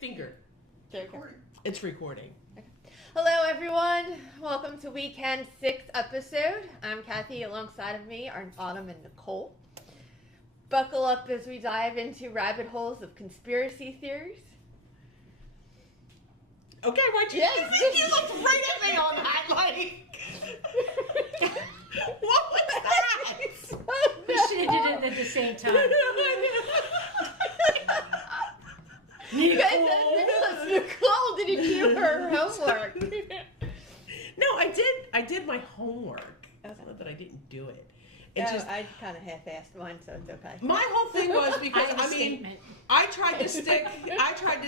Finger. Recording. It's recording. Okay. Hello, everyone. Welcome to Weekend 6 episode. I'm Kathy. Alongside of me are Autumn and Nicole. Buckle up as we dive into rabbit holes of conspiracy theories. Okay, why'd you? Yes, You looked right at me on that, like. What was that? We should have did it at the same time. You guys said Nicole didn't do her homework. No, I did my homework. It's not that I didn't do it. It's just I kind of half-assed mine, so it's okay. my whole thing was because Statement. I tried to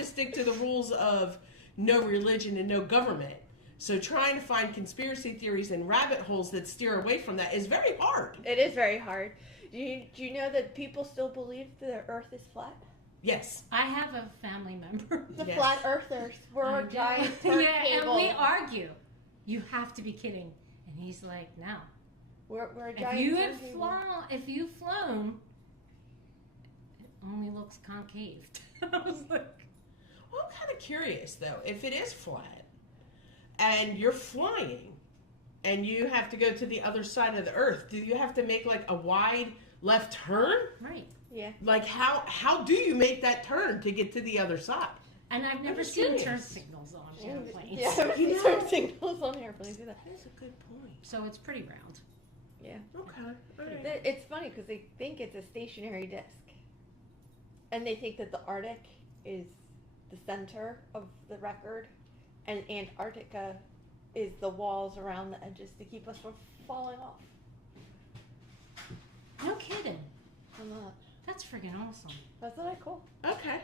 stick to the rules of no religion and no government. So trying to find conspiracy theories and rabbit holes that steer away from that is very hard. It is very hard. Do you know that people still believe the Earth is flat? Yes. I have a family member. The Yes. flat earthers. We're a giant turntable. Yeah, and we argue. You have to be kidding. And he's like, no. We're a giant If you've flown, it only looks concave. I was like, Well, I'm kind of curious though. If it is flat and you're flying and you have to go to the other side of the Earth, do you have to make like a wide left turn? right. Yeah. Like how do you make that turn to get to the other side? And I've never just seen curious. turn signals on airplanes. Yeah, I've seen turn signals on airplanes either. That's a good point. So it's pretty round. Yeah. Okay. All right. It's funny because they think it's a stationary disk. And they think that the Arctic is the center of the record, and Antarctica is the walls around the edges to keep us from falling off. No kidding. I'm not. That's freaking awesome. That's not cool. Okay.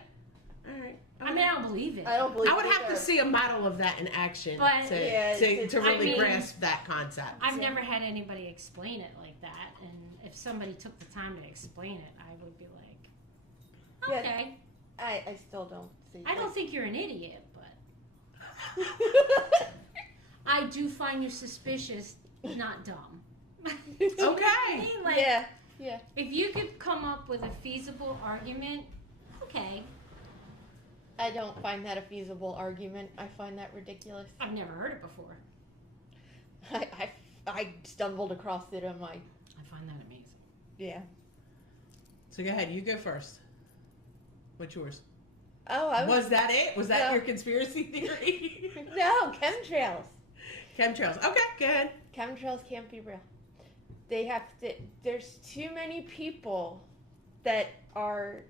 All right. I mean, I don't believe it. I don't believe I would it have to either. see a model of that in action But- to Yeah, it's- really I mean, grasp that concept. I've Yeah. never had anybody explain it like that. And if somebody took the time to explain it, I would be like, Yeah. okay. I still don't see. I don't think you're an idiot, but I do find you suspicious, not dumb. Okay. Like, Yeah. Yeah. if you could come up with a feasible argument, okay. I don't find that a feasible argument. I find that ridiculous. I've never heard it before. I stumbled across it on my. I find that amazing. Yeah. So go ahead. You go first. What's yours? Oh, Was that it? Was that No. your conspiracy theory? No, chemtrails. Chemtrails. Okay, go ahead. Chemtrails can't be real. They have to. There's too many people that are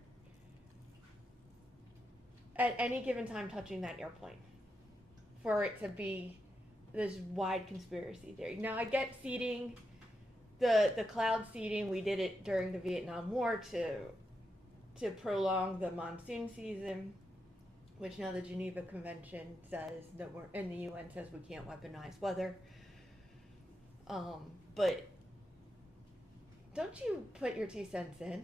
at any given time touching that airplane for it to be this wide conspiracy theory. Now I get seeding, the cloud seeding. We did it during the Vietnam War to prolong the monsoon season, which now the Geneva Convention says that and the UN says we can't weaponize weather. But don't you put your 2 cents in?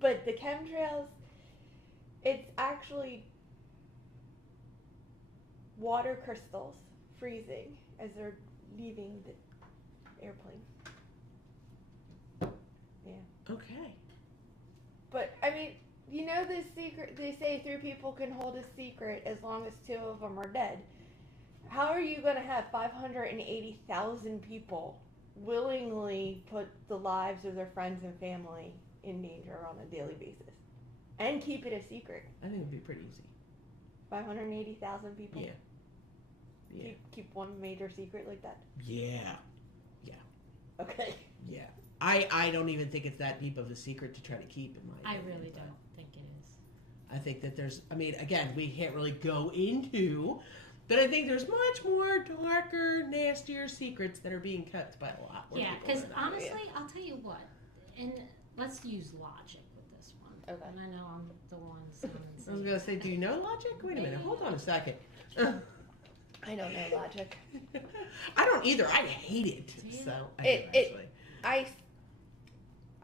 But the chemtrails, it's actually water crystals freezing as they're leaving the airplane. Yeah. Okay. But, I mean, you know the secret, they say 3 people can hold a secret as long as 2 of them are dead. How are you going to have 580,000 people willingly put the lives of their friends and family in danger on a daily basis and keep it a secret? I think it'd be pretty easy. 580,000 people? Yeah. Yeah. Keep one major secret like that? Yeah. Okay. Yeah. I don't even think it's that deep of a secret to try to keep in my I opinion, really but don't think it is. I think that there's, I mean, again, we can't really go into, but I think there's much more darker, nastier secrets that are being kept by a lot more Yeah, people because than that. honestly, I'll tell you what, and let's use logic with this one. Okay. And I know I'm the one sounding I was going to say, do you know logic? Wait a minute, hold on a second. I don't know logic. I don't either. I hate it. So I do It- actually.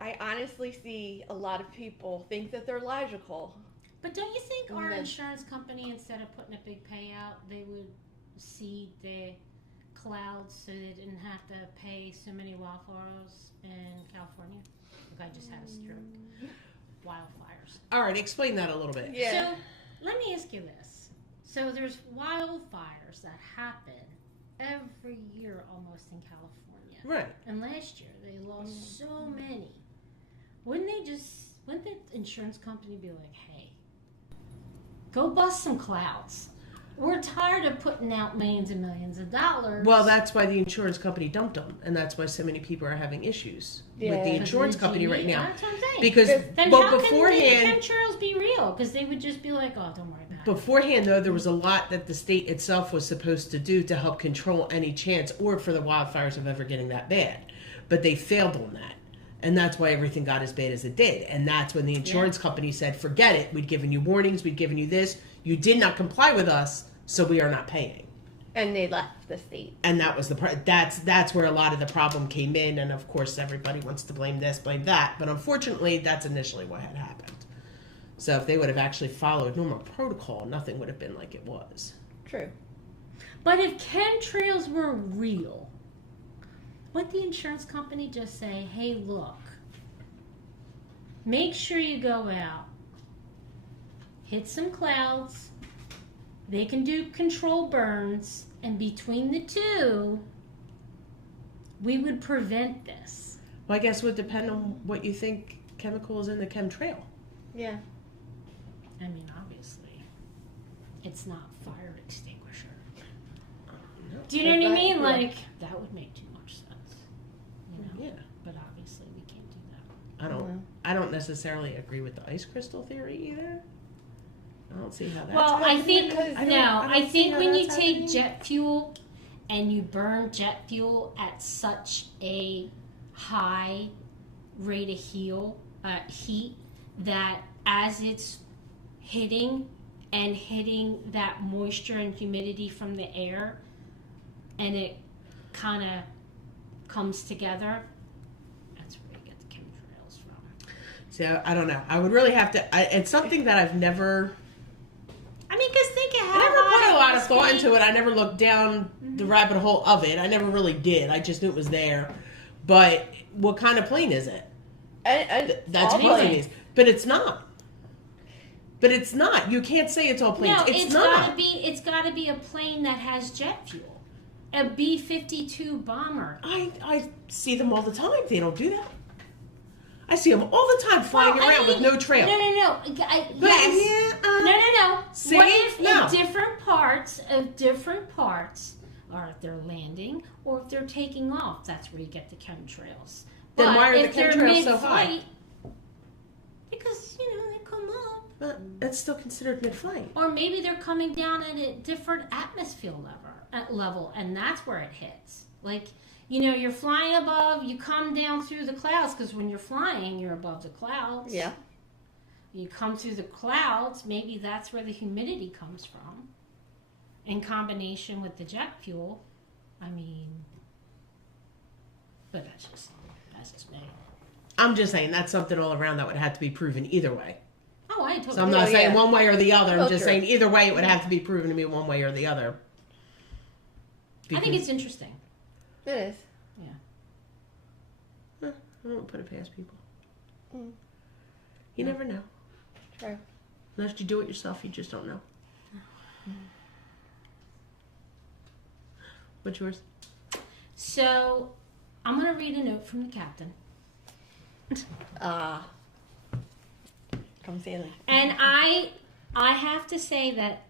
I honestly see a lot of people think that they're logical. But don't you think our No. insurance company, instead of putting a big payout, they would seed the clouds so they didn't have to pay so many wildfires in California? Like I just had a stroke. wildfires. All right, explain that a little bit. Yeah. So let me ask you this. So there's wildfires that happen every year almost in California. Right. And last year they lost so many. Wouldn't the insurance company be like, hey, go bust some clouds? We're tired of putting out millions and millions of dollars. Well, that's why the insurance company dumped them, and that's why so many people are having issues with the Yeah. insurance company right now. That's what I'm saying. Because then well, how can the beforehand, chemtrails be real? Because they would just be like, oh, don't worry about it. beforehand though, there was a lot that the state itself was supposed to do to help control any chance or for the wildfires of ever getting that bad, but they failed on that. And that's why everything got as bad as it did. And that's when the insurance company said, forget it. We'd given you warnings. We'd given you this. You did not comply with us, so we are not paying. And they left the state. And that was that's where a lot of the problem came in. And of course, everybody wants to blame this, blame that. But unfortunately, that's initially what had happened. So if they would have actually followed normal protocol, nothing would have been like it was. True. But if chemtrails were real, would the insurance company just say, hey, look, make sure you go out, hit some clouds, they can do control burns, and between the two, we would prevent this. Well, I guess it would depend on what you think chemical is in the chemtrail. Yeah. I mean, obviously, it's not fire extinguisher. Do you know what I mean? Yeah. Like, that would make too much sense. You know? Yeah. But obviously, we can't do that. I don't necessarily agree with the ice crystal theory either. I don't see how that's Well, I think because- I see think how when you that's take happening. jet fuel and you burn jet fuel at such a high rate of heat that as it's hitting that moisture and humidity from the air, and it kind of comes together, that's where you get the chemtrails from. So I don't know. I would really have to. It's something that I've never. I mean, because think of how I never put a high lot it of must thought be. into it. I never looked down the rabbit hole of it. I never really did. I just knew it was there. But what kind of plane is it? And That's all what it planes. is. But it's not. But it's not. You can't say it's all planes. No, it's it's not. It's gotta be a plane that has jet fuel. A B-52 bomber. I see them all the time. They don't do that. I see them all the time flying Well, I around with mean, no trail. No. But Yes. yeah, No. See? What if No. in different parts, or if they're landing, or if they're taking off, that's where you get the chemtrails. Then But why are the if they're chemtrails so high? mid-flight, because, they come up. But that's still considered mid-flight. Or maybe they're coming down at a different atmosphere level, and that's where it hits. Like, you're flying above, you come down through the clouds, because when you're flying, you're above the clouds. Yeah. You come through the clouds, maybe that's where the humidity comes from. In combination with the jet fuel. I mean, but that's just me. I'm just saying that's something all around that would have to be proven either way. Oh, I totally. So I'm not Oh, saying yeah. one way or the other. I'm Well, just true. saying either way it would have to be proven to me one way or the other. I think it's interesting. It is. I don't put it past people. Mm. You never know. True. Unless you do it yourself, you just don't know. What's yours? So, I'm going to read a note from the captain. Come sailing. And I have to say that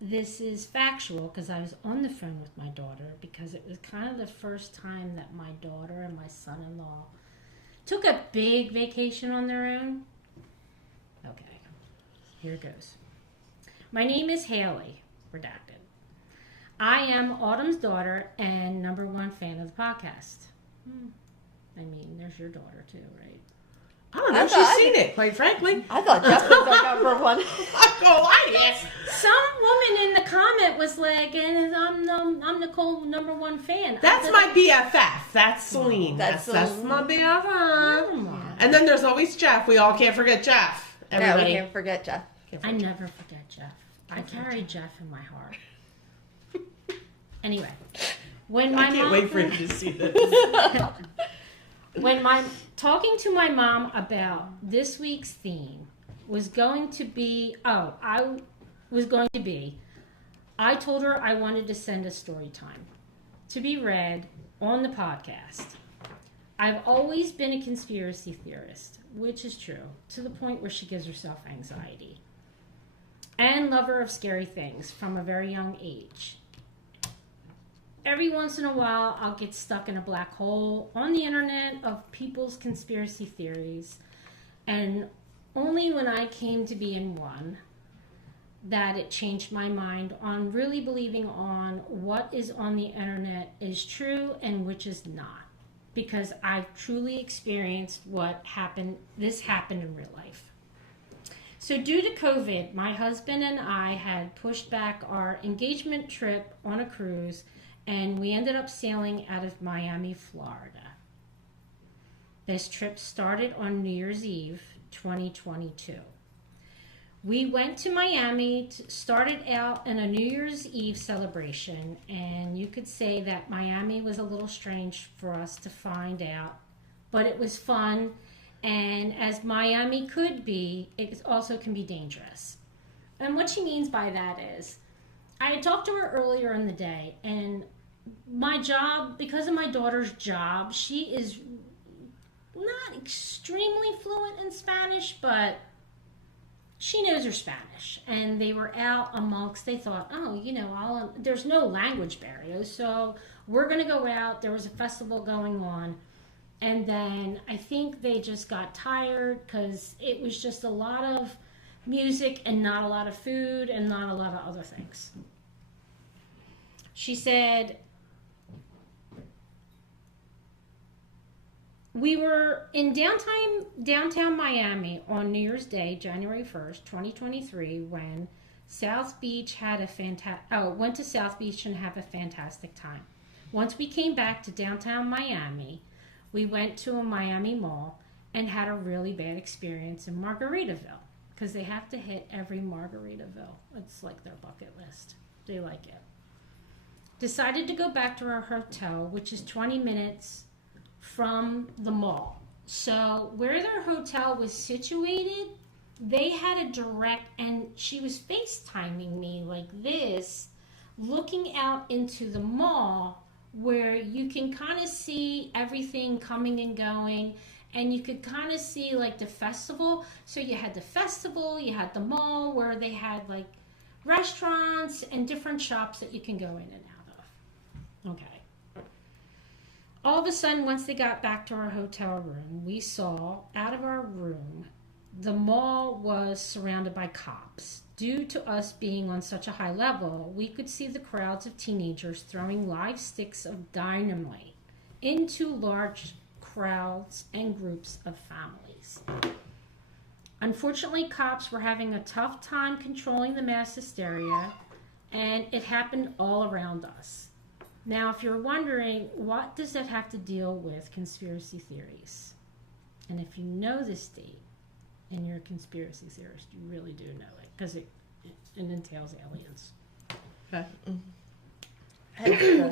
this is factual because I was on the phone with my daughter because it was kind of the first time that my daughter and my son-in-law took a big vacation on their own. Okay, here it goes. My name is Haley, redacted. I am Autumn's daughter and #1 fan of the podcast. I mean, there's your daughter too, right? I don't know. I She's thought- seen it, quite frankly. I thought Jeff was our #1. I go, yes. Some woman in the comment was like, and I'm Nicole #1 fan. That's my BFF. That's Celine. That's That's Celine. my BFF. Oh my. And then there's always Jeff. We all can't forget Jeff. Yeah, we Everybody. can't forget Jeff. Can't I forget never forget Jeff. I carry Jeff in my heart. Anyway, when my I can't mom wait for you to see this. when talking to my mom about this week's theme was going to be, I told her I wanted to send a story time to be read on the podcast. I've always been a conspiracy theorist, which is true, to the point where she gives herself anxiety, and lover of scary things from a very young age. Every once in a while, I'll get stuck in a black hole on the internet of people's conspiracy theories, and only when I came to be in one that it changed my mind on really believing on what is on the internet is true and which is not, because I've truly experienced this happened in real life. So due to COVID, my husband and I had pushed back our engagement trip on a cruise, and we ended up sailing out of Miami, Florida. This trip started on New Year's Eve, 2022. We went to Miami, started out in a New Year's Eve celebration, and you could say that Miami was a little strange for us to find out, but it was fun, and as Miami could be, it also can be dangerous. And what she means by that is, I had talked to her earlier in the day, and my job, because of my daughter's job, she is not extremely fluent in Spanish, but she knows her Spanish. And they were out amongst, they thought, there's no language barrier, so we're going to go out. There was a festival going on. And then I think they just got tired because it was just a lot of music and not a lot of food and not a lot of other things. She said, we were in downtown Miami on New Year's Day, January 1st, 2023, when South Beach went to South Beach and have a fantastic time. Once we came back to downtown Miami, we went to a Miami mall and had a really bad experience in Margaritaville, because they have to hit every Margaritaville. It's like their bucket list. They like it. Decided to go back to our hotel, which is 20 minutes from the mall. So where their hotel was situated, they had a direct, and she was FaceTiming me like this, looking out into the mall where you can kind of see everything coming and going, and you could kind of see like the festival. So you had the festival, you had the mall where they had like restaurants and different shops that you can go in and out of. Okay. All of a sudden, once they got back to our hotel room, we saw out of our room, the mall was surrounded by cops. Due to us being on such a high level, we could see the crowds of teenagers throwing live sticks of dynamite into large crowds and groups of families. Unfortunately, cops were having a tough time controlling the mass hysteria, and it happened all around us. Now, if you're wondering, what does that have to deal with conspiracy theories? And if you know this date and you're a conspiracy theorist, you really do know it, because it entails aliens. Okay.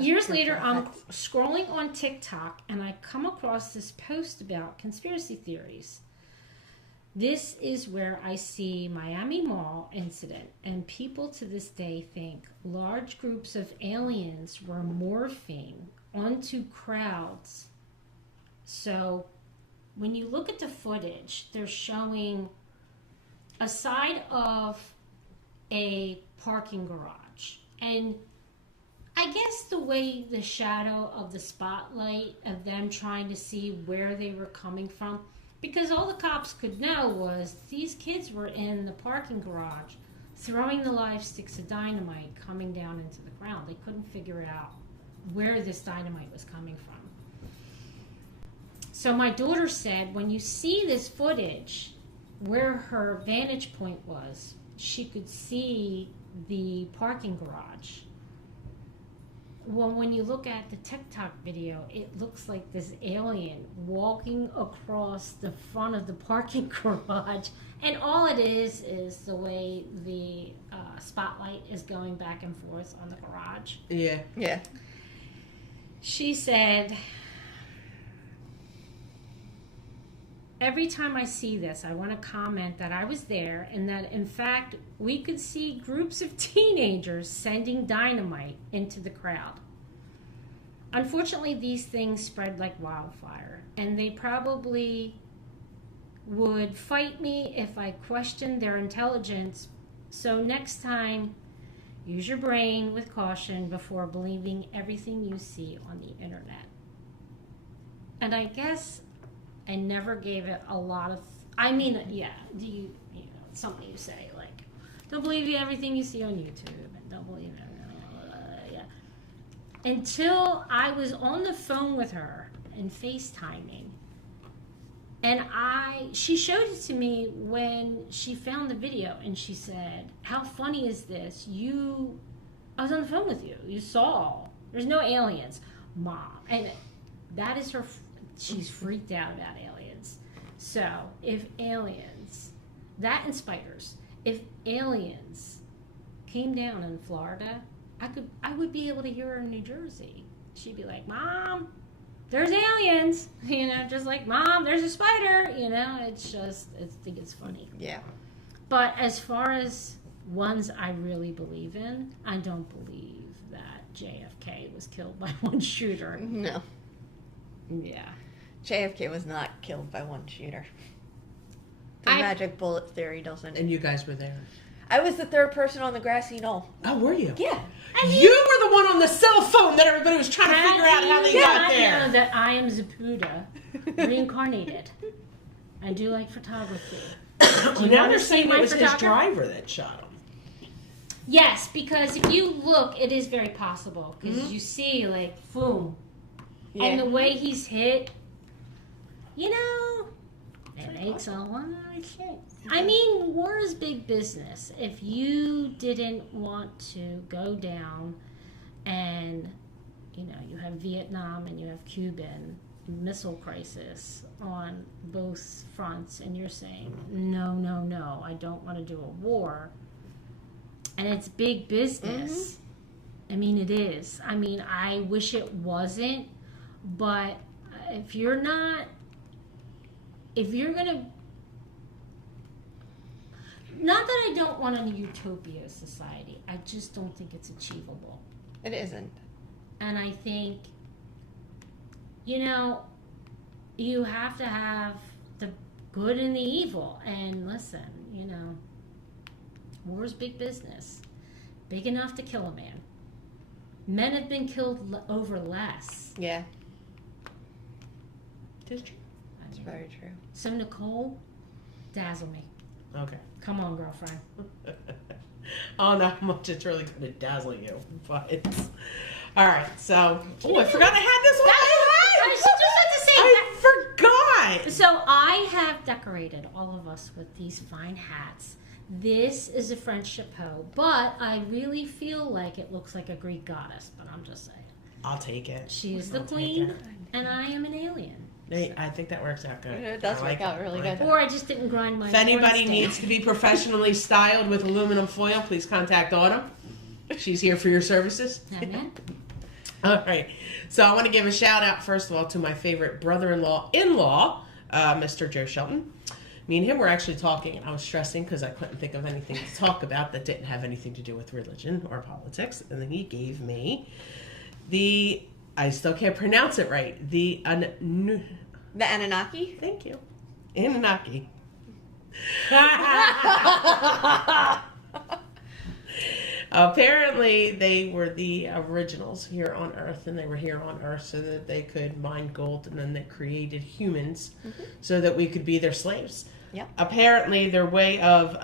Years later, I'm scrolling on TikTok and I come across this post about conspiracy theories. This is where I see Miami Mall incident, and people to this day think large groups of aliens were morphing onto crowds. So when you look at the footage, they're showing a side of a parking garage. And I guess the way the shadow of the spotlight of them trying to see where they were coming from, because all the cops could know was these kids were in the parking garage throwing the live sticks of dynamite coming down into the ground. They couldn't figure out where this dynamite was coming from. So my daughter said, when you see this footage, where her vantage point was, she could see the parking garage. Well, when you look at the TikTok video, it looks like this alien walking across the front of the parking garage. And all it is the way the spotlight is going back and forth on the garage. Yeah. Yeah. She said, every time I see this, I want to comment that I was there and that, in fact, we could see groups of teenagers sending dynamite into the crowd. Unfortunately, these things spread like wildfire, and they probably would fight me if I questioned their intelligence. So next time, use your brain with caution before believing everything you see on the internet. And I guess I never gave it a lot of... you know, something you say, like, don't believe everything you see on YouTube, and don't believe it. Until I was on the phone with her and FaceTiming. And she showed it to me when she found the video, and she said, how funny is this? I was on the phone with you. You saw. There's no aliens. Mom. And that is she's freaked out about aliens. So, if aliens, that and spiders, if aliens came down in Florida, I would be able to hear her in New Jersey. She'd be like, Mom, there's aliens, you know, just like, Mom, there's a spider, you know. It's just, I think it's funny. Yeah. But as far as ones I really believe in, I don't believe that JFK was killed by one shooter. No. Yeah. JFK was not killed by one shooter. The magic bullet theory doesn't. And you guys were there. I was the third person on the grassy knoll. Oh, were you? Yeah. You were the one on the cell phone that everybody was trying to figure out how they got there. I know that I am Zapuda, reincarnated. I do like photography. Now they're saying it was his driver that shot him. Yes, because if you look, it is very possible. Because you see, like, boom. Yeah. And the way he's hit, you know, it makes a lot of sense. I mean, war is big business. If you didn't want to go down and, you know, you have Vietnam and you have Cuban missile crisis on both fronts, and you're saying, no, I don't want to do a war. And it's big business. I mean, it is. I mean, I wish it wasn't, but if you're going to... Not that I don't want a utopia society. I just don't think it's achievable. It isn't. And I think, you know, you have to have the good and the evil. And listen, you know, war's big business. Big enough to kill a man. Men have been killed over less. Yeah. It's true. That's very true. So, Nicole, dazzle me. Okay. Come on, girlfriend. I don't know how much it's really going to dazzle you, but all right. So, I forgot I had this one. I just had to say I forgot. So I have decorated all of us with these fine hats. This is a French chapeau, but I really feel like it looks like a Greek goddess. But I'm just saying. I'll take it. She is the queen, and I am an alien. I think that works out good. It does work out really good. Or I just didn't grind my... If anybody needs to be professionally styled with aluminum foil, please contact Autumn. She's here for your services. Amen. All right. So I want to give a shout out, first of all, to my favorite brother-in-law, Mr. Joe Shelton. Me and him were actually talking, and I was stressing because I couldn't think of anything to talk about that didn't have anything to do with religion or politics. And then he gave me I still can't pronounce it right. The Anunnaki? Thank you. Anunnaki. Apparently, they were the originals here on Earth, and they were here on Earth so that they could mine gold, and then they created humans so that we could be their slaves. Yep. Apparently, their way of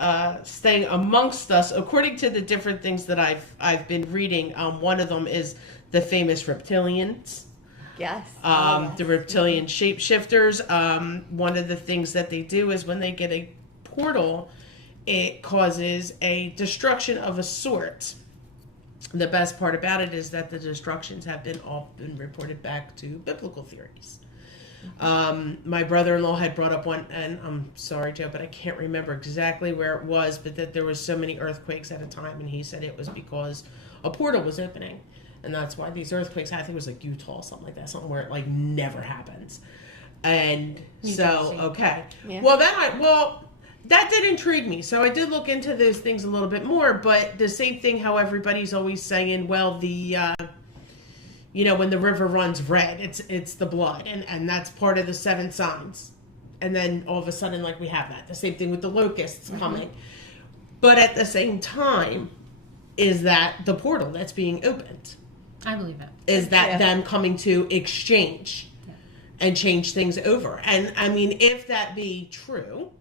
staying amongst us, according to the different things that I've been reading, one of them is the famous reptilians. Yes. The reptilian shapeshifters. One of the things that they do is when they get a portal, it causes a destruction of a sort. The best part about it is that the destructions have all been reported back to biblical theories. My brother-in-law had brought up one, and I'm sorry, Joe, but I can't remember exactly where it was, but that there was so many earthquakes at a time, and he said it was because a portal was opening. And that's why these earthquakes, I think it was like Utah or something like that, something where it like never happens. And New so, Jersey. okay. Yeah. Well, that did intrigue me. So I did look into those things a little bit more, but the same thing how everybody's always saying, well, when the river runs red, it's the blood, and that's part of the 7 signs. And then all of a sudden, like, we have that. The same thing with the locusts coming. But at the same time, is that the portal that's being opened? I believe it. Is that Yeah. them coming to exchange and change things over? And I mean, if that be true,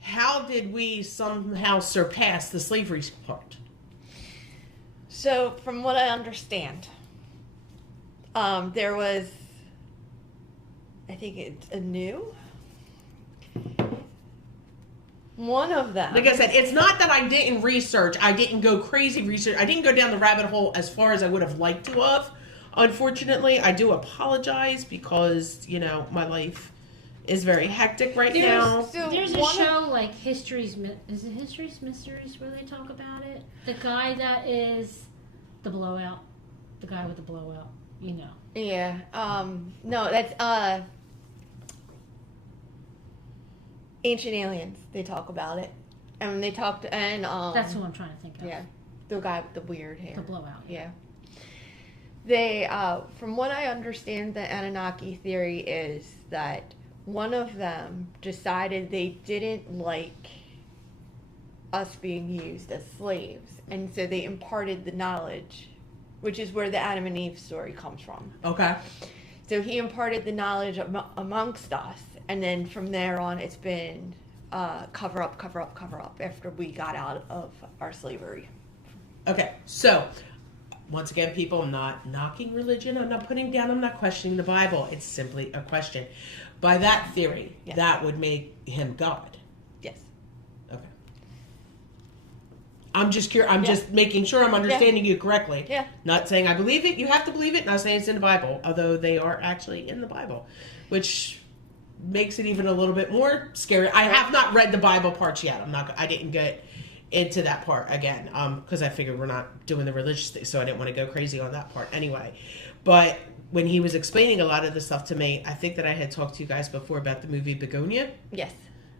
how did we somehow surpass the slavery part? So, from what I understand, there was, I think it's one of them. Like I said, it's not that I didn't research. I didn't go crazy research. I didn't go down the rabbit hole as far as I would have liked to have. Unfortunately, I do apologize because, my life is very hectic right now. There's a show like is it History's Mysteries where they talk about it? The guy that is the blowout. The guy with the blowout, Yeah. No, that's Ancient Aliens. They talk about it, and they talked and That's who I'm trying to think of. yeah, the guy with the weird hair. The blowout. Yeah. They, from what I understand, the Anunnaki theory is that one of them decided they didn't like us being used as slaves, and so they imparted the knowledge, which is where the Adam and Eve story comes from. Okay. So he imparted the knowledge amongst us, and then from there on, it's been cover up after we got out of our slavery. Okay. So, once again, people, I'm not knocking religion. I'm not putting down. I'm not questioning the Bible. It's simply a question. By that theory, Yes. that would make him God. Yes. Okay. I'm just curious. I'm Yeah. just making sure I'm understanding you correctly. Yeah. Not saying I believe it. You have to believe it. Not saying it's in the Bible, although they are actually in the Bible, which makes it even a little bit more scary. I have not read the Bible parts yet. I didn't get into that part again, because I figured we're not doing the religious thing, so I didn't want to go crazy on that part anyway. But when he was explaining a lot of the stuff to me, I think that I had talked to you guys before about the movie Begonia. Yes.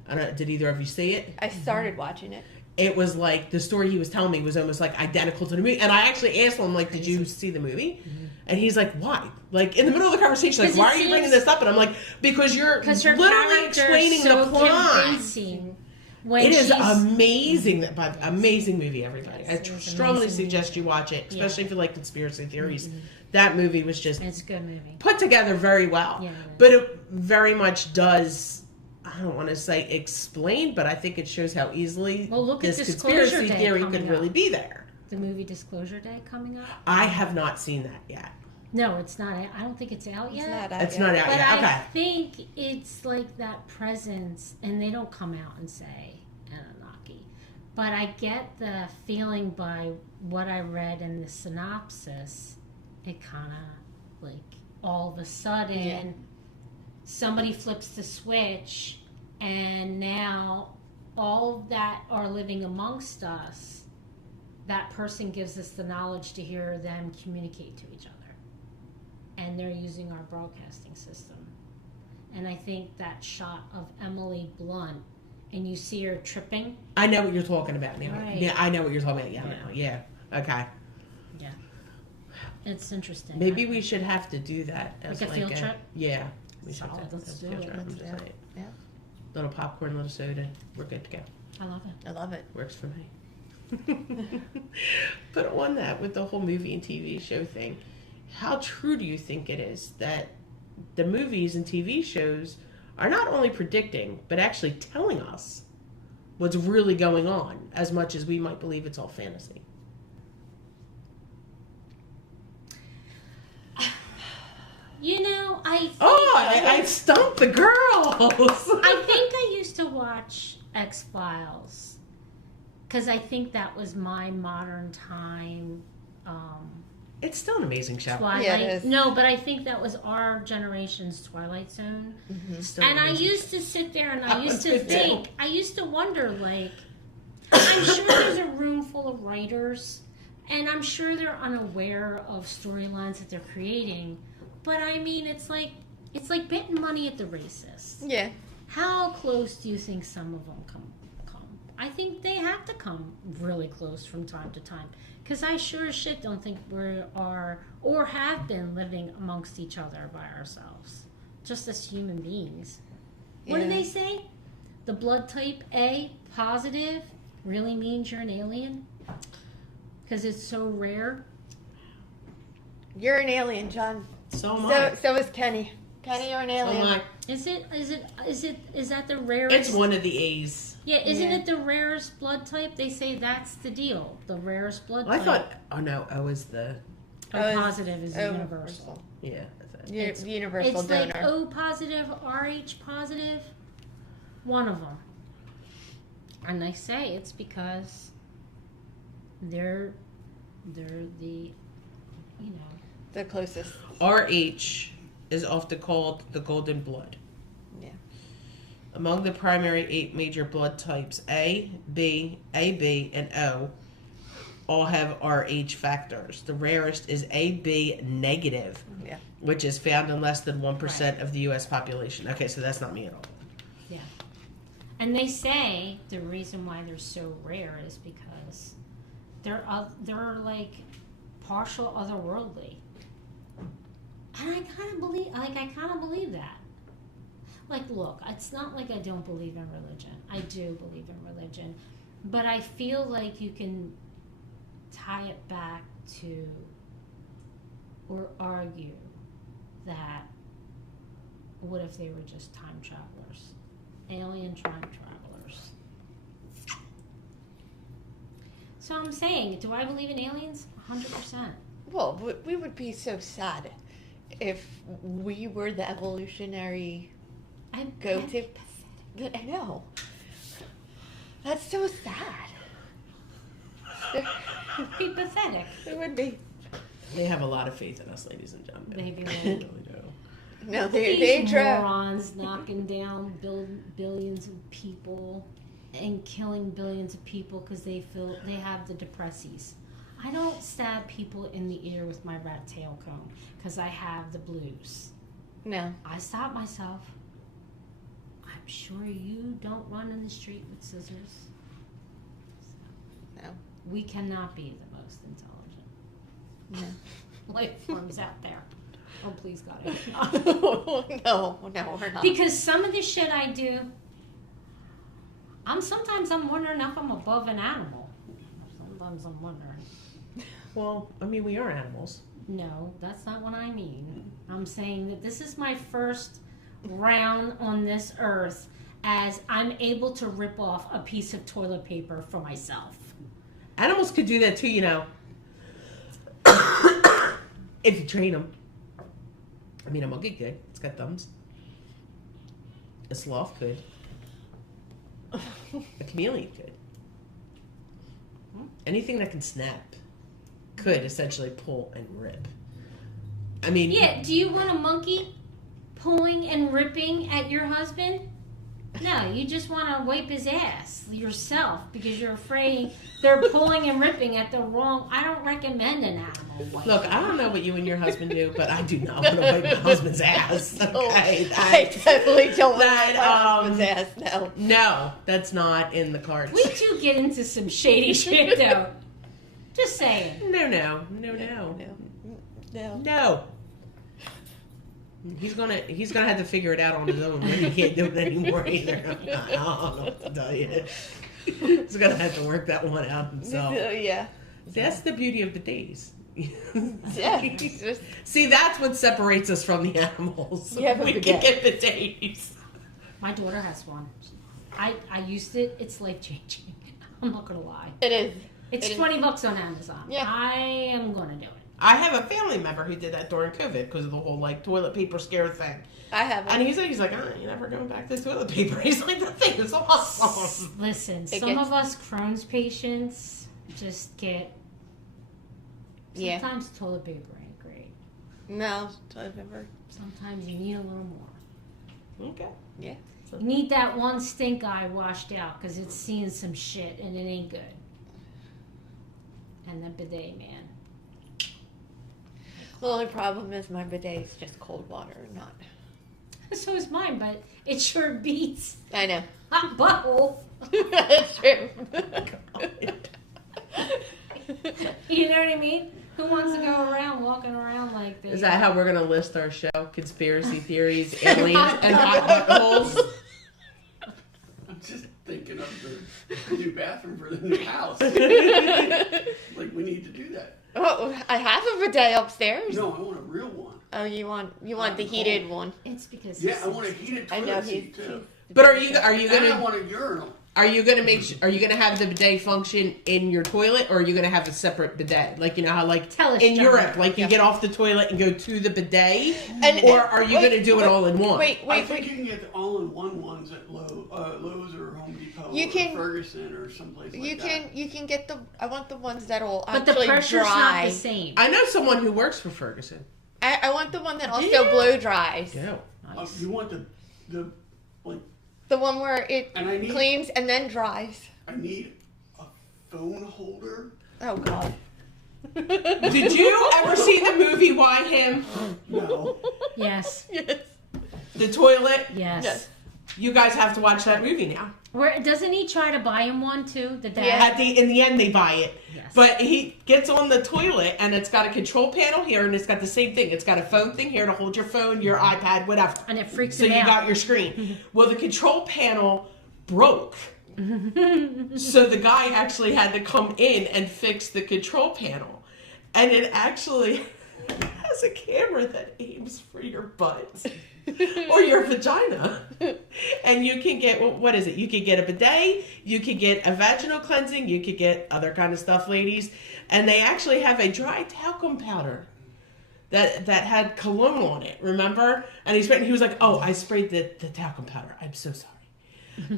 I don't know, did either of you see it? I started watching it. It was like the story he was telling me was almost like identical to the movie. And I actually asked him, like, did you see the movie? And he's like, why? Like, in the middle of the conversation, like, 'Cause why it are you bringing seems- this up? And I'm like, because you're Her literally explaining the plot. convincing when It is she's- amazing. Amazing movie, everybody. Yes, I it is strongly amazing suggest movie. you watch it, Yeah. especially if you like conspiracy theories. That movie was just It's a good movie. put together very well. Yeah, it is. But it very much does, I don't want to say explain, but I think it shows how easily Well, look at this Disclosure conspiracy Day theory coming could really up. be there. The movie Disclosure Day coming up? I have not seen that yet. No, it's not. I don't think it's out yet. It's not out It's yet. not out But yet. I Okay. think it's like that presence, and they don't come out and say Anunnaki. But I get the feeling by what I read in the synopsis, it kind of like all of a sudden Yeah. somebody flips the switch, and now all that are living amongst us, that person gives us the knowledge to hear them communicate to each other. And they're using our broadcasting system. And I think that shot of Emily Blunt, and you see her tripping. I know what you're talking about now. Right. Yeah, I know what you're talking about. Yeah, Yeah. now. Yeah. Okay. Yeah. It's interesting. Maybe we should have to do that as Like a field trip? Yeah. We should Solid. have to Let's as a do field it. trip. I'm Let's just do it. saying. Yeah. Little popcorn, little soda. We're good to go. I love it. I love it. Works for me. But on that, with the whole movie and TV show thing, how true do you think it is that the movies and TV shows are not only predicting, but actually telling us what's really going on, as much as we might believe it's all fantasy? You know, I think, I stumped the girls! I think I used to watch X-Files because I think that was my modern time It's still an amazing show. Twilight. Yeah, it is. No, but I think that was our generation's Twilight Zone. It's still And I amazing. used to sit there and I I used was to with you. think, I used to wonder, like, I'm sure there's a room full of writers, and I'm sure they're unaware of storylines that they're creating. But I mean, it's like It's like betting money at the races. Yeah. How close do you think some of them come? I think they have to come really close from time to time. Because I sure as shit don't think we are or have been living amongst each other by ourselves. Just as human beings. What do they say? The blood type A positive really means you're an alien? Because it's so rare? You're an alien, John. So am I. So is Kenny. Kenny, you're an So alien. am I. Is that the rarest? It's one of the A's. Yeah, isn't it the rarest blood type? They say that's the deal. The rarest blood Well, I type. thought, oh no, O is the, O positive is universal. yeah. That's it. It's universal It's donor. like O positive, RH positive, one of them. And they say it's because they're the, the closest. RH is often called the golden blood. Yeah. Among the primary 8 major blood types, A, B, AB, and O all have RH factors. The rarest is AB negative, which is found in less than 1% of the U.S. population. Okay, so that's not me at all. yeah. And they say the reason why they're so rare is because they're like partial otherworldly. And I kind of believe that. Like, look, it's not like I don't believe in religion. I do believe in religion. But I feel like you can tie it back to or argue that what if they were just time travelers? Alien time travelers. So I'm saying, do I believe in aliens? 100%. Well, we would be so sad if we were the evolutionary go-to. I know. That's so sad. Be pathetic. It would be. They have a lot of faith in us, ladies and gentlemen. Maybe They we'll really do. No, These they try. morons knocking down billions of people and killing billions of people because they feel they have the depressies. I don't stab people in the ear with my rat tail comb because I have the blues. No. I stop myself. I'm sure you don't run in the street with scissors. No. We cannot be the most intelligent life forms out there. Oh, please, God. I hope not. No, we're not. Because some of the shit I do, sometimes I'm wondering if I'm above an animal. Sometimes I'm wondering. Well, I mean, we are animals. No, that's not what I mean. I'm saying that this is my first round on this earth as I'm able to rip off a piece of toilet paper for myself. Animals could do that too, if you train them. I mean, a monkey could. It's got thumbs. A sloth could. A chameleon could. Anything that can snap could essentially pull and rip. I mean... Yeah, do you want a monkey pulling and ripping at your husband? No, you just want to wipe his ass yourself because you're afraid they're pulling and ripping at the wrong... I don't recommend an animal wipe. Look, I don't know what you and your husband do, but I do not want to wipe my husband's ass. Okay, I definitely don't want that, my husband's ass, no. No, that's not in the cards. We do get into some shady shit, though. Just saying. No. He's gonna have to figure it out on his own when he can't do it anymore either. I don't know what to tell you. He's gonna have to work that one out himself. Yeah. That's the beauty of the days. Yeah. See, that's what separates us from the animals. Yeah, we can get the days. My daughter has one. I used it. It's life changing. I'm not gonna lie. It is. It's $20 on Amazon. Yeah. I am gonna do it. I have a family member who did that during COVID because of the whole toilet paper scare thing. I have it. And he's like, oh, you're never going back to toilet paper. He's like, that thing is awesome. Listen, some of us Crohn's patients just get. Sometimes toilet paper ain't great. No, toilet paper. Sometimes you need a little more. Okay. Yeah. You need that one stink eye washed out because it's seeing some shit and it ain't good. And the bidet, man. The only problem is my bidet is just cold water, not So is mine, but it sure beats I know. hot butthole. That's true. You know what I mean? Who wants to go around walking around like this? Is that how we're gonna list our show? Conspiracy theories, aliens, and hot buttholes. I'm just thinking of the new bathroom for the new house. Like, we need to do that. Oh, I have a bidet upstairs. No, I want a real one. Oh, you want the heated one? It's because Yeah, I want a heated I know toilet seat, he's. too. But are you And I gonna want a urinal. are you gonna have the bidet function in your toilet, or are you gonna have a separate bidet? Like, you know how like Tell us, in John. Europe, like you get off the toilet and go to the bidet, And- or are you wait, gonna do it all in one? Wait, I wait, think wait. you can get the all-in-one ones at Lowe's or Home Depot You or can- Ferguson or someplace like that. You can get the. I want the ones that'll But the actually pressure's dry. not the same. I know someone who works for Ferguson. I want the one that also Yeah. blow dries. Yeah. Nice. You want the like, The one where it and I need cleans and then dries. a phone holder. Oh God. Did you ever see the movie Why Him? No. Yes. Yes. The toilet? Yes. Yes. You guys have to watch that movie now. Where doesn't he try to buy him one too? The dad. Yeah. In the end, they buy it. Yes. But he gets on the toilet, and it's got a control panel here, and it's got the same thing. It's got a phone thing here to hold your phone, your iPad, whatever. And it freaks So him you out. got your screen. Well, the control panel broke. So the guy actually had to come in and fix the control panel. And it actually has a camera that aims for your butt or your vagina. And you can get, what is it? You could get a bidet, you could get a vaginal cleansing, you could get other kind of stuff, ladies. And they actually have a dry talcum powder that had cologne on it, remember? And he was like, oh, I sprayed the talcum powder. I'm so sorry.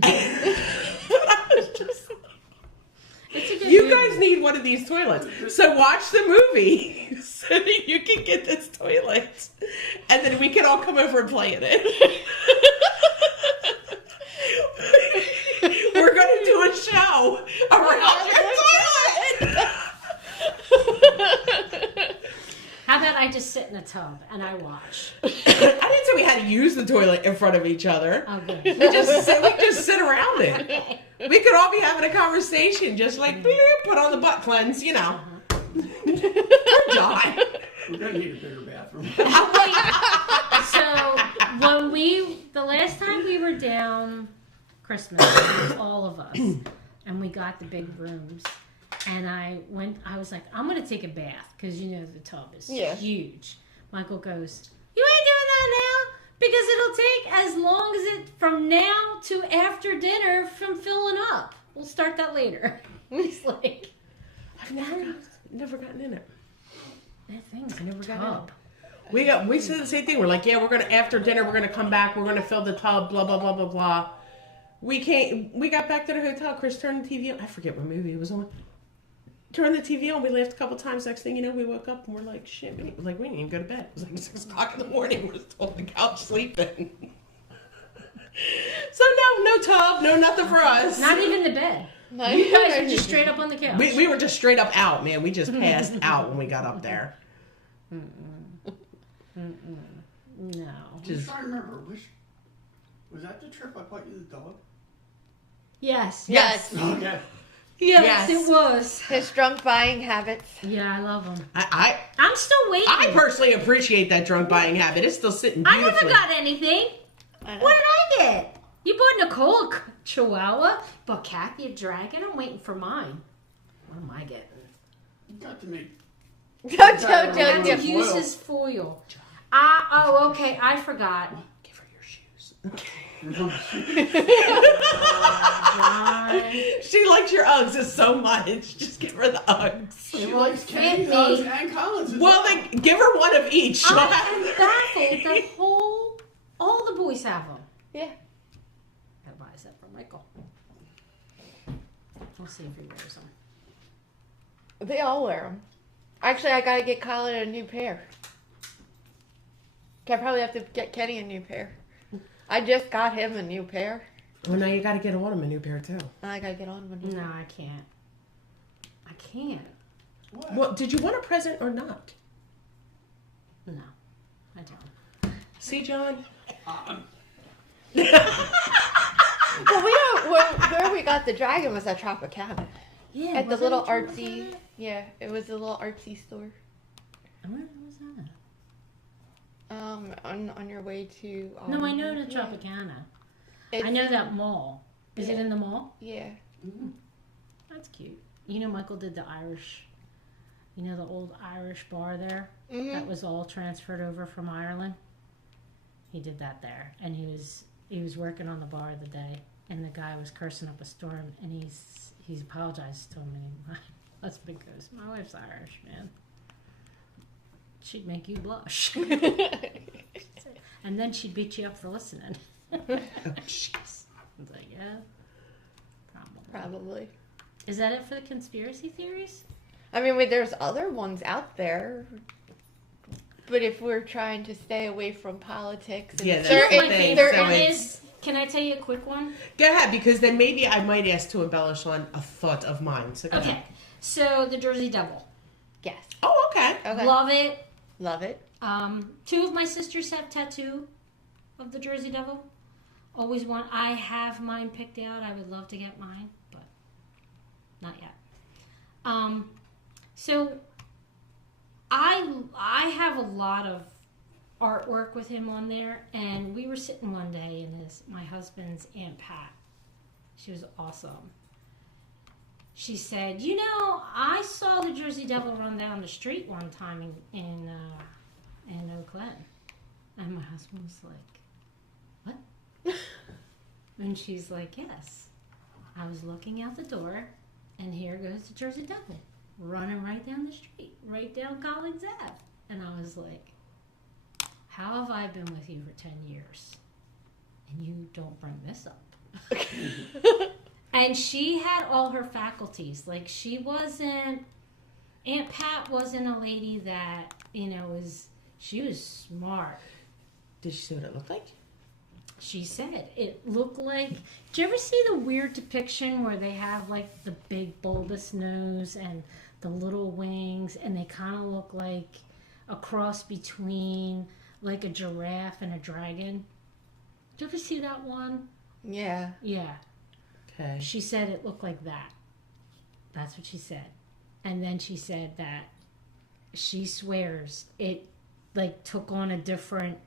I was just, It's a good you movie. guys need one of these toilets. So watch the movie so that you can get this toilet. And then we can all come over and play in it. We're going to do a show around your toilet. How about I just sit in a tub and I watch? I didn't say we had to use the toilet in front of each other. Oh, good. We just sit around it. We could all be having a conversation, just like bloop, put on the butt cleanse, you know. John. We're gonna need a bigger bathroom. So when the last time we were down Christmas, it was all of us, and we got the big rooms. And I was like, I'm going to take a bath because, you know, the tub is huge. Michael goes, you ain't doing that now because it'll take as long as it from now to after dinner from filling up. We'll start that later. He's like, I've never gotten in it. that thing's never got We said the same thing. We're like, yeah, after dinner, we're gonna come back, we're gonna fill the tub, blah, blah, blah, blah, blah. We got back to the hotel, Chris turned the TV on. I forget what movie it was on. Turned the TV on, we laughed a couple times. Next thing you know, we woke up and we're like, shit, we didn't even go to bed. It was like 6 o'clock in the morning. We're just on the couch sleeping. So no tub, no nothing for us. Not even the bed. No, You guys are just straight up on the couch. We were just straight up out, man. We just passed out when we got up there. No. I'm just trying to remember, was that the trip I bought you the dog? Yes. Yes. Okay. Yes, Yes. it was. His drunk buying habits. Yeah, I love them. I'm still waiting. I personally appreciate that drunk buying habit. It's still sitting I beautifully. never got anything. What did I get? You bought Nicole a Chihuahua, but Kathy a dragon. I'm waiting for mine. What am I getting? You got to make. Don't I have to Foil. use his foil. Okay, I forgot. Give her your shoes. John. She likes your Uggs so much. Just give her the Uggs. She won't likes fit Kenny's me. Uggs and Collins. Well, then give her one of each. I am baffled that all the boys have them. Yeah. Gotta buy that for Michael. We'll see if he wears them. They all wear them. Actually, I gotta get Colin a new pair. I probably have to get Kenny a new pair. I just got him a new pair. Well, now you got to get Autumn a new pair too. And I gotta get on one. No, I can't. I can't. What? Well, did you want a present or not? No, I don't. See, John, Well, we don't. Where we got the dragon was at Tropicana. Yeah, At the was it little in artsy. Tropicana? Yeah, it was a little artsy store. Where was that On your way to. at? No, I know the yeah. Tropicana. It's I know in- that mall. Is it Yeah. in the mall? Yeah. That's cute. You know, Michael did the Irish. You know the old Irish bar there Mhm. that was all transferred over from Ireland. He did that there, and he was working on the bar the day, and the guy was cursing up a storm, and he's apologized to him, and my husband goes, "My wife's Irish, man. She'd make you blush, and then she'd beat you up for listening." Jeez. I was like, yeah, probably. Probably. Is that it for the conspiracy theories? I mean, there's other ones out there. But if we're trying to stay away from politics, and Yeah, that's there, the My it- thing. there favorite So one it's- is, can I tell you a quick one? Go ahead, because then maybe I might ask to embellish on a thought of mine. So go Okay, ahead. so the Jersey Devil. yes. Oh, okay. Okay. Love it. Love it. Two of my sisters have tattoo of the Jersey Devil. Always want. I have mine picked out. I would love to get mine, but not yet. So I have a lot of artwork with him on there, and we were sitting one day, and my husband's Aunt Pat, she was awesome. She said, "You know, I saw the Jersey Devil run down the street one time in Oak Glen," and my husband was like, "What?" And she's like, "Yes, I was looking out the door, and here goes the Jersey Devil running right down the street, right down Collins Ave." And I was like, "How have I been with you for 10 years, and you don't bring this up?" And she had all her faculties. Like, Aunt Pat wasn't a lady that, she was smart. Did she see what it looked like? She said it looked like. Did you ever see the weird depiction where they have like the big bulbous nose and the little wings, and they kind of look like a cross between like a giraffe and a dragon? Did you ever see that one? Yeah. Yeah. Okay. She said it looked like that. That's what she said. And then she said that she swears it like took on a different.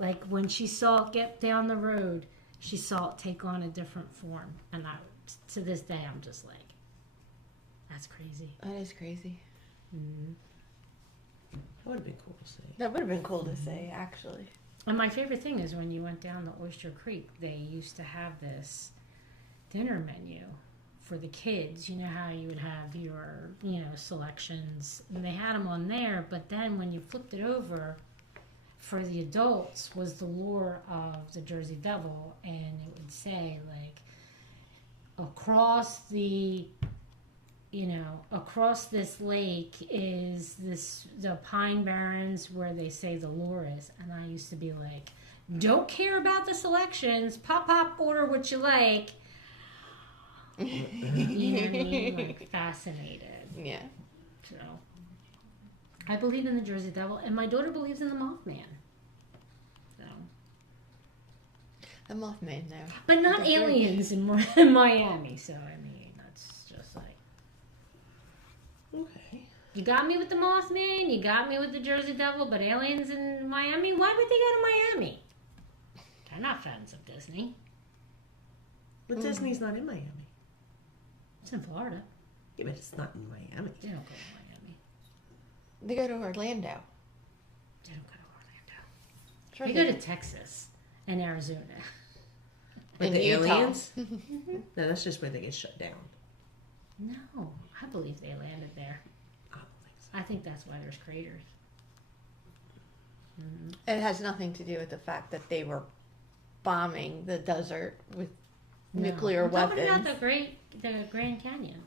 Like, when she saw it get down the road, she saw it take on a different form. And to this day, I'm just like, that's crazy. That is crazy. Mm-hmm. That would have been cool to see. That would have been cool to say, actually. And my favorite thing is when you went down the Oyster Creek, they used to have this dinner menu for the kids. You know how you would have your, selections. And they had them on there, but then when you flipped it over, for the adults was the lore of the Jersey Devil, and it would say like across this lake is the Pine Barrens where they say the lore is. And I used to be like, don't care about the selections, pop, order what you like. You know what I mean? Like, fascinated. Yeah. So I believe in the Jersey Devil, and my daughter believes in the Mothman. So, The Mothman, though. but not That's very- aliens in Miami. So I mean, that's just like, Okay. you got me with the Mothman, you got me with the Jersey Devil, but aliens in Miami? Why would they go to Miami? They're not fans of Disney. But Disney's not in Miami. It's in Florida. Yeah, but it's not in Miami. They don't go to Miami. They go to Orlando. They don't go to Orlando. Sure They go to Texas and Arizona. But In the Utah. aliens? No, that's just where they get shut down. No, I believe they landed there. I don't think so. I think that's why there's craters. Mm-hmm. It has nothing to do with the fact that they were bombing the desert with nuclear I'm talking weapons. about the Grand Canyon.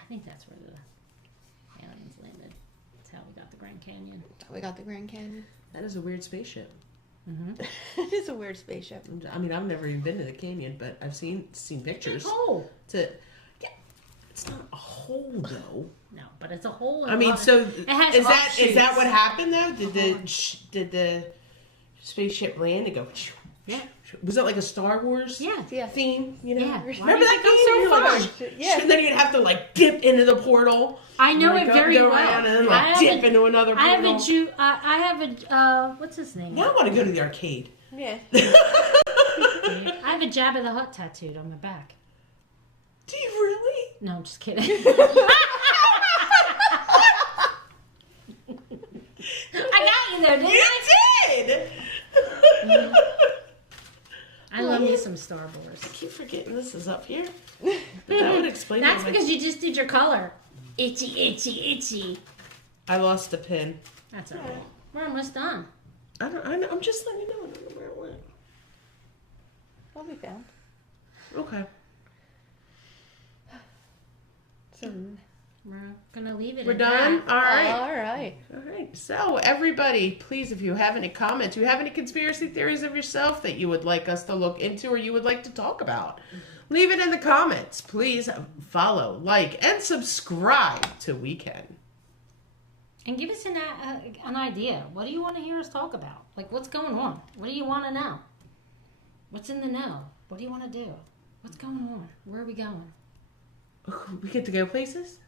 I think that's where the aliens landed. That's how we got the Grand Canyon. We got the Grand Canyon. That is a weird spaceship. Mm-hmm. It is a weird spaceship. I mean, I've never even been to the canyon, but I've seen pictures. hole. Yeah, it's not a hole though. No, but it's a hole. I mean, so has is that offshoots. what happened though? Did the spaceship land and go. Yeah. Was it like a Star Wars Yeah. Yeah. theme? You know? Yeah. Why Remember do you that think I'm game? so You're like, fun? oh, Yeah. and then you'd have to like dip into the portal. I know Like, it very go well. around and then I like have dip a- into another I portal. have a what's his name? Now I want to go to the arcade. Yeah. I have a Jabba the Hutt tattooed on my back. Do you really? No, I'm just kidding. I got you there, didn't You I? did! I love me some Star Wars. I keep forgetting this is up here. But that would explain That's why because you just did your color. Itchy, itchy, itchy. I lost the pin. That's all right. We're almost done. I know, I'm just letting you know. I don't know where it went. I'll be found. Okay. So, We're gonna leave it. We're at done? that. All right. all right. All right. So, everybody, please, if you have any comments, you have any conspiracy theories of yourself that you would like us to look into or you would like to talk about, leave it in the comments. Please follow, like, and subscribe to Weekend. And give us an idea. What do you want to hear us talk about? Like, what's going on? What do you want to know? What's in the know? What do you want to do? What's going on? Where are we going? We get to go places?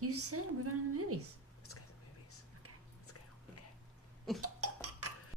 You said we're going to the movies.